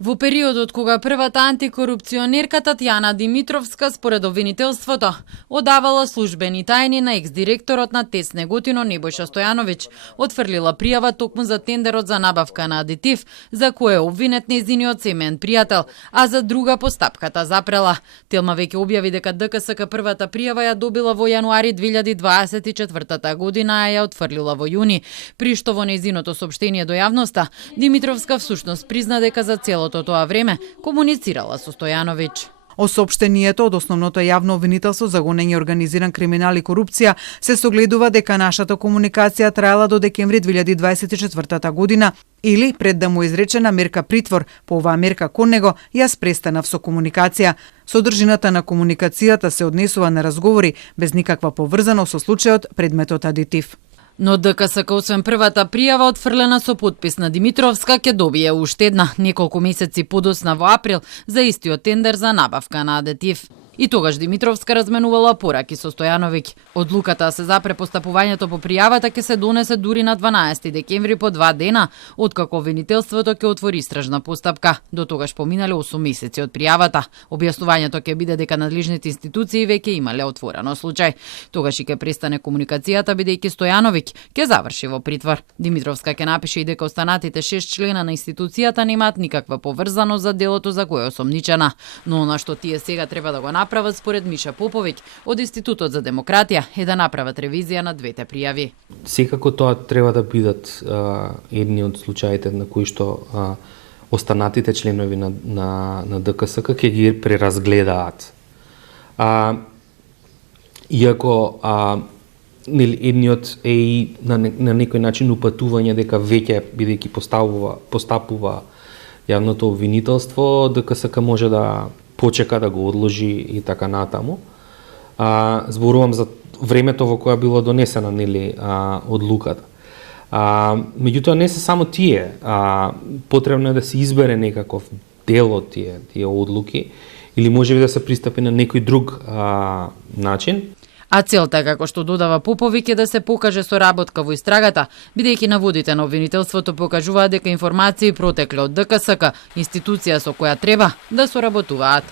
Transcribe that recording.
Во периодот кога првата антикорупционерка Татјана Димитровска според обвинителството одавала службени тајни на екс-директорот на ТЕЦ Неготино Небојша Стојановиќ, отфрлила пријава токму за тендерот за набавка на адитив, за кој е обвинет нејзиниот семеен пријател, а за друга постапката запрела. Телма веќе објави дека ДКСК првата пријава ја добила во јануари 2024 година, а ја отфрлила во јуни, при што во нејзиното сопштение до јавноста Димитровска всушност призна дека за целото тоа време комуницирала со Стојановиќ. О сопштението од основното јавно обвинителство за гонење организиран криминал и корупција се согледува дека нашата комуникација траела до декември 2024 година или пред да му изречена мерка притвор, по оваа мерка кон него јас престанав со комуникација. Содржината на комуникацијата се однесува на разговори без никаква поврзаност со случајот предметот адитив. Но ДКСК освен првата пријава отфрлена со подпис на Димитровска ќе добие уште една неколку месеци подоцна во април за истиот тендер за набавка на адитив. И тогаш Димитровска разменувала пораки со Стојановиќ. Одлуката да се запре постапувањето по пријавата ќе се донесе дури на 12 декември по 2 дена, откако обвинителството ќе отвори истражна постапка. До тогаш поминале 8 месеци од пријавата. Објаснувањето ќе биде дека надлежните институции веќе имале отворено случај. Тогаш и ќе престане комуникацијата бидејќи Стојановиќ ќе заврши во притвор. Димитровска ќе напише и дека останатите 6 члена на институцијата немаат никаква поврзаност за делото за кое е осомничена, но она што тие сега треба да го направат според Миша Поповиќ од Институтот за демократија е да направат ревизија на двете пријави. Секако тоа треба да бидат едни од случаите на кои што останатите членови на ДКСК ќе ги преразгледаат. Иако едниот е и на некој начин упатување дека веќе бидејќи постапува јавното обвинителство, ДКСК може да почека да го одложи и така натаму. Зборувам за времето во кое било донесена одлуката. Меѓутоа не се само тие. Потребно е да се избере некаков дел од тие одлуки или можеби да се пристапи на некој друг начин. А целта, како што додава Поповиќ, е да се покаже соработка во истрагата, бидејќи наводите на обвинителството покажуваат дека информации протекле од ДКСК, институција со која треба да соработуваат.